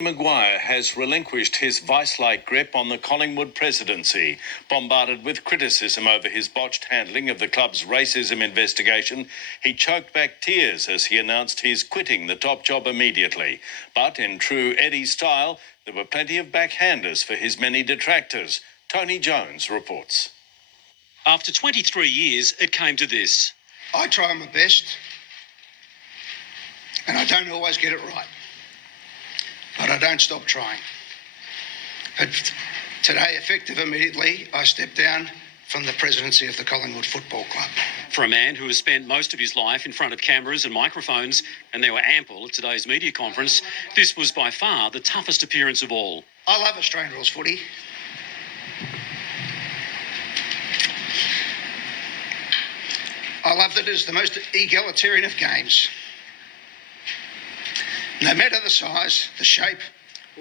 McGuire has relinquished his vice-like grip on the Collingwood presidency. Bombarded with criticism over his botched handling of the club's racism investigation, he choked back tears as he announced he's quitting the top job immediately. But in true Eddie style, there were plenty of backhanders for his many detractors. Tony Jones reports. After 23 years, it came to this. I try my best, and I don't always get it right. But I don't stop trying. But today, effective immediately, I step down from the presidency of the Collingwood Football Club. For a man who has spent most of his life in front of cameras and microphones, and there were ample at today's media conference, this was by far the toughest appearance of all. I love Australian rules footy. I love that it is the most egalitarian of games. No matter the size, the shape,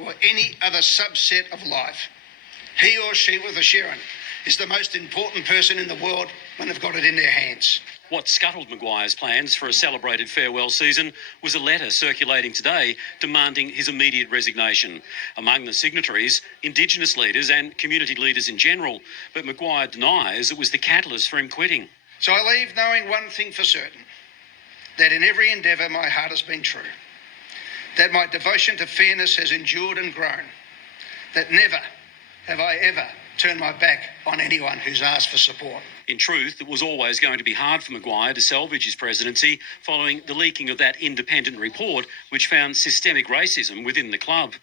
or any other subset of life, he or she with a Sharon is the most important person in the world when they've got it in their hands. What scuttled McGuire's plans for a celebrated farewell season was a letter circulating today demanding his immediate resignation. Among the signatories, Indigenous leaders and community leaders in general, but McGuire denies it was the catalyst for him quitting. So I leave knowing one thing for certain, that in every endeavour my heart has been true, that my devotion to fairness has endured and grown, that never have I ever turned my back on anyone who's asked for support. In truth, it was always going to be hard for McGuire to salvage his presidency following the leaking of that independent report which found systemic racism within the club.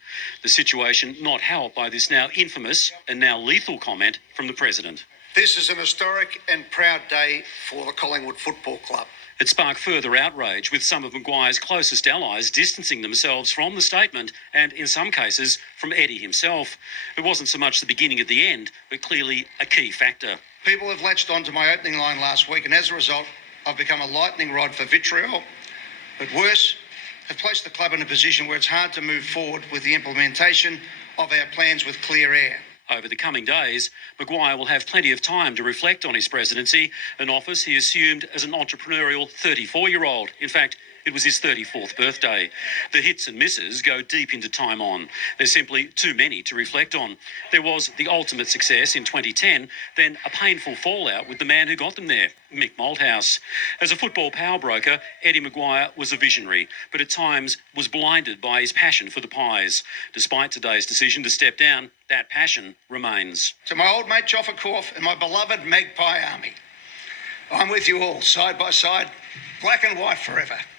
The situation not helped by this now infamous and now lethal comment from the president. This is an historic and proud day for the Collingwood Football Club. It sparked further outrage, with some of McGuire's closest allies distancing themselves from the statement and, in some cases, from Eddie himself. It wasn't so much the beginning of the end, but clearly a key factor. People have latched onto my opening line last week, and as a result, I've become a lightning rod for vitriol. But worse, have placed the club in a position where it's hard to move forward with the implementation of our plans with clear air. Over the coming days, McGuire will have plenty of time to reflect on his presidency, an office he assumed as an entrepreneurial 34-year-old. In fact, it was his 34th birthday. The hits and misses go deep into time on. There's simply too many to reflect on. There was the ultimate success in 2010, then a painful fallout with the man who got them there, Mick Malthouse. As a football power broker, Eddie McGuire was a visionary, but at times was blinded by his passion for the Pies. Despite today's decision to step down, that passion remains. To my old mate Joffa Korf and my beloved Magpie Army, I'm with you all, side by side, black and white forever.